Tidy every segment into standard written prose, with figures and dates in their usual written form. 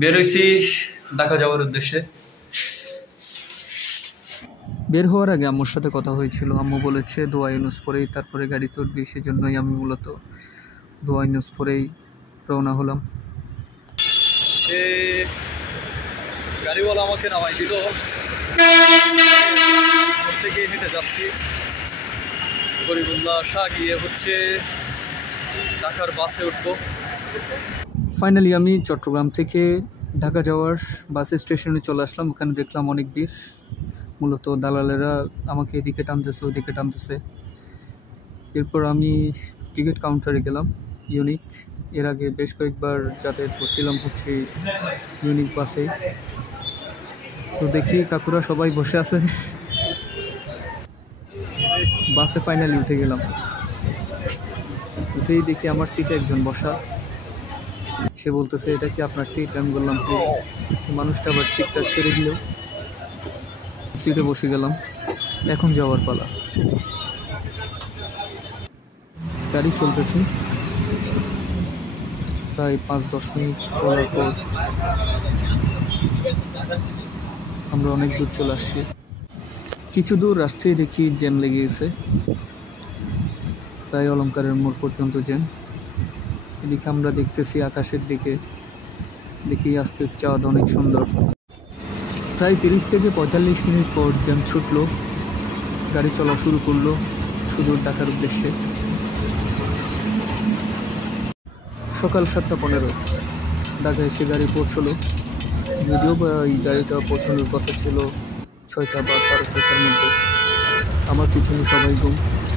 বের হইছি ঢাকা যাওয়ার উদ্দেশ্যে। বের হওয়ার আগে আম্মুর সাথে কথা হয়েছিল। আম্মু বলেছে দোয়া ইউনুস পরেই তারপরে গাড়িতে উঠবি, সেজন্যই আমি মূলত দোয়া ইউনুস পরেই রওনা হলাম। সে গাড়িওয়ালা আমাকে নামাই দিল, থেকে হেঁটে যাচ্ছি। গরিবুল্লাহ শাহ গিয়ে হচ্ছে ঢাকার বাসে উঠবো। ফাইনালি আমি চট্টগ্রাম থেকে ঢাকা যাওয়ার বাস স্টেশনে চলে আসলাম। ওখানে দেখলাম অনেক ভিড়, মূলত দালালেরা আমাকে এদিকে টানতেছে ওদিকে টানতেছে। এরপর আমি টিকিট কাউন্টারে গেলাম, ইউনিক। এর আগে বেশ কয়েকবার যাতায়াত করছিলাম হচ্ছে ইউনিক বাসে। তো দেখি কাকুরা সবাই বসে আছে, বাসে ফাইনালি উঠে গেলাম। উঠেই দেখি আমার সিটে একজন বসা। সে বলতেছে এটা কি আপনার সিট? আমি বললাম মানুষটা আবার সিটটা ছেড়ে দিল, সিটে বসে গেলাম। এখন যাওয়ার পালা। গাড়ি চলতেছে, প্রায় 5-10 মিনিট চলার পর আমরা অনেক দূর চলে আসছি। কিছু দূর আসতেই দেখি জ্যাম লেগে গেছে, প্রায় অলঙ্কারের মোড় পর্যন্ত জ্যাম। এদিকে আমরা দেখতেছি আকাশের দিকে, দেখি আজকের চাঁদ অনেক সুন্দর। প্রায় 30 থেকে 45 মিনিট পর জ্যাম ছুটলো, গাড়ি চলা শুরু করলো সুদূর ঢাকার উদ্দেশ্যে। সকাল 7:15 ঢাকা এসে গাড়ি পৌঁছলো। যদিও বা এই গাড়িটা পৌঁছানোর কথা ছিল 6টা বা 6:30টার মধ্যে। আমার পিছনে সবাই ঘুম,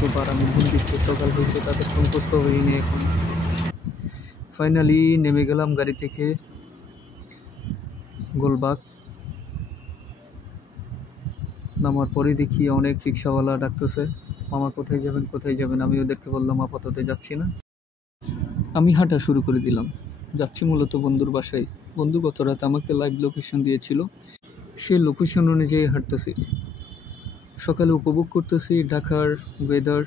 এবার আমি ঘুম দিচ্ছে। সকাল হয়েছে, তাদের ফোন খোঁজ হয়নি এখন। ফাইনালি নেমে গেলাম গাড়ি থেকে গোলবাগ। নামার পরে দেখি অনেক রিক্সাওয়ালা ডাকতেছে, মামা কোথায় যাবেন কোথায় যাবেন? আমি ওদেরকে বললাম আপাতত যাচ্ছি না। আমি হাঁটা শুরু করে দিলাম, যাচ্ছি মূলত বন্ধুর বাসায়। বন্ধু গত রাত আমাকে লাইভ লোকেশন দিয়েছিল, সে লোকেশন অনুযায়ী হাঁটতেছি। সকালে উপভোগ করতেছি ঢাকার ওয়েদার,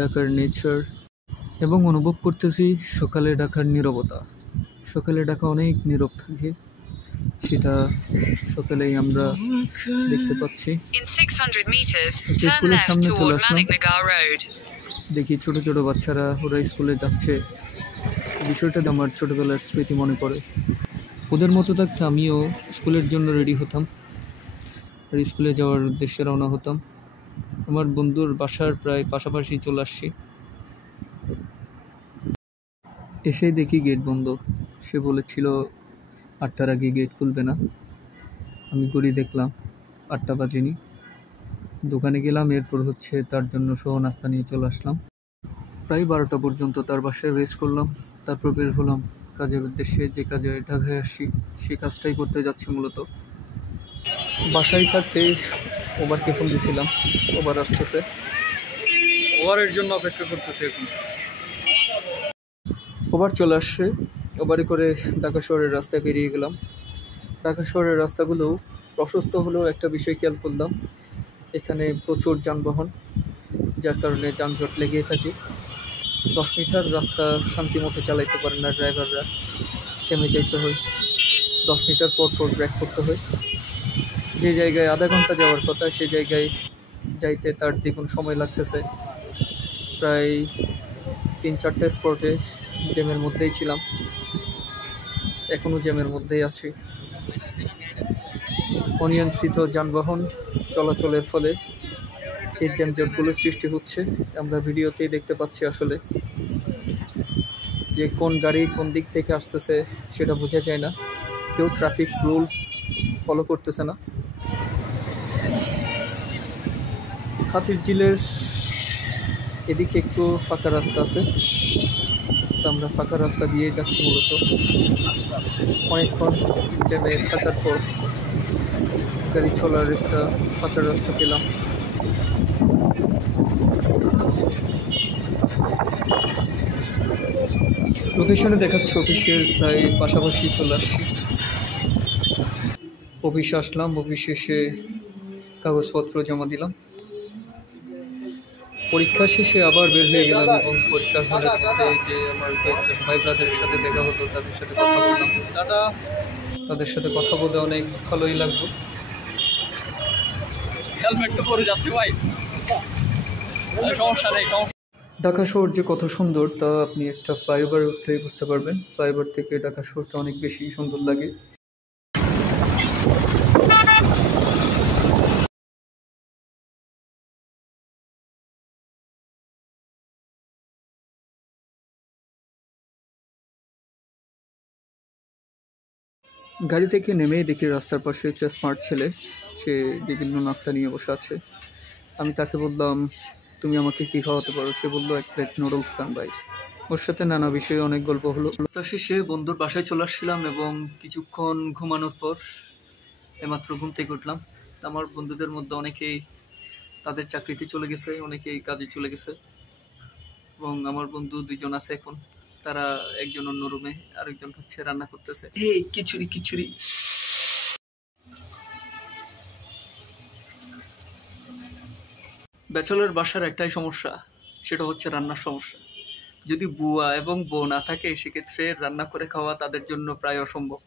ঢাকার নেচার, এবং অনুভব করতেছি সকালে ঢাকার নীরবতা। সকালে ঢাকা অনেক নীরব থাকে, সেটা সকালেই আমরা দেখতে পাচ্ছি। স্কুলের সামনে চলে আসলাম, দেখি ছোট ছোট বাচ্চারা ওরা স্কুলে যাচ্ছে। বিষয়টাতে আমার ছোটবেলার স্মৃতি মনে পড়ে। ওদের মতো থাকতে আমিও স্কুলের জন্য রেডি হতাম আর স্কুলে যাওয়ার উদ্দেশ্যে রওনা হতাম। আমার বন্ধুর বাসার প্রায় পাশাপাশি চলে আসছি। এসেই দেখি গেট বন্ধ। সে বলেছিল 8টার আগে গেট খুলবে না। আমি ঘড়ি দেখলাম 8টা বাজেনি। দোকানে গেলাম, এরপর হচ্ছে তার জন্য সহ নাস্তা নিয়ে চলে আসলাম। প্রায় 12টা পর্যন্ত তার বাসায় রেস্ট করলাম, তারপর বের হলাম কাজের উদ্দেশ্যে। যে কাজে ঢাকায় আসি সেই কাজটাই করতে যাচ্ছি মূলত। বাসায় থাকতেই ওভারকে ফোন দিয়েছিলাম, ওভার আসতেছে, ওভারের জন্য অপেক্ষা করতেছে। এখন ওভার চলে আসছে, ওভারে করে ঢাকা শহরের রাস্তায় বেরিয়ে গেলাম। ঢাকা শহরের রাস্তাগুলো প্রশস্ত হলেও একটা বিষয় খেয়াল করলাম, এখানে প্রচুর যানবাহন, যার কারণে যানজট লেগেই থাকে। 10 মিটার রাস্তা শান্তি মতো চালাইতে পারে না ড্রাইভাররা, থেমে যাইতে হয়। 10 মিটার পর পর ব্রেক করতে হয়। যে জায়গায় আধা ঘন্টা যাওয়ার কথা সেই জায়গায় যাইতে তার দ্বিগুণ সময় লাগতেছে। প্রায় 3-4টে স্পটে জ্যামের মধ্যেই ছিলাম, এখনও জ্যামের মধ্যেই আছি। অনিয়ন্ত্রিত যানবাহন চলাচলের ফলে এই জ্যামজটগুলো সৃষ্টি হচ্ছে। আমরা ভিডিওতেই দেখতে পাচ্ছি আসলে যে কোন গাড়ি কোন দিক থেকে আসতেছে সেটা বোঝা যায় না, কেউ ট্রাফিক রুলস ফলো করতেছে না। হাতিরঝিলের এদিকে একটু ফাঁকা রাস্তা আছে, তো আমরা ফাঁকা রাস্তা দিয়ে যাচ্ছি মূলত। অনেকক্ষণ জ্যামে থাকার পর গাড়ি চলার একটা ফাঁকা রাস্তা পেলাম। লোকেশনে দেখাচ্ছে অফিসের প্রায় পাশাপাশি চলে আসছি। অফিসে আসলাম, অফিসে এসে কাগজপত্র জমা দিলাম। পরীক্ষা শেষে আবার বের হয়ে গেলাম এবং পরীক্ষার হলের মধ্যে যে আমার কয়েকজন ভাই ব্রাদারের সাথে দেখা হলো, তাদের সাথে কথা বললাম। তাদের সাথে কথা বলতে অনেক ভালোই লাগবে। হেলমেট তো পরে যাচ্ছে ভাই, সমস্যা নেই। ঢাকা শহর যে কত সুন্দর তা আপনি একটা ফ্লাইওভার উঠলেই বুঝতে পারবেন। ফ্লাইওভার থেকে ঢাকা শহরটা অনেক বেশি সুন্দর লাগে। গাড়ি থেকে নেমেই দেখি রাস্তার পাশে একটা স্মার্ট ছেলে, সে বিভিন্ন নাস্তা নিয়ে বসে আছে। আমি তাকে বললাম, তুমি আমাকে কি খাওয়াতে পারো? সে বললো, এক প্লেট নুডলস খান ভাই। ওর সাথে নানা বিষয়ে অনেক গল্প হলো। তা শেষে বন্ধুর বাসায় চলে আসছিলাম এবং কিছুক্ষণ ঘুমানোর পর এমাত্র ঘুম থেকে উঠলাম। আমার বন্ধুদের মধ্যে অনেকেই তাদের চাকরিতে চলে গেছে, অনেকেই কাজে চলে গেছে এবং আমার বন্ধু দুইজন আছে এখন। তারা একজন অন্য রুমে, আরেকজন হচ্ছে রান্না করতেছে। এই খিচুড়ি খিচুড়ি। ব্যাচেলর বাসার একটাই সমস্যা, সেটা হচ্ছে রান্নার সমস্যা। যদি বুয়া এবং বউ না থাকে সেক্ষেত্রে রান্না করে খাওয়া তাদের জন্য প্রায় অসম্ভব।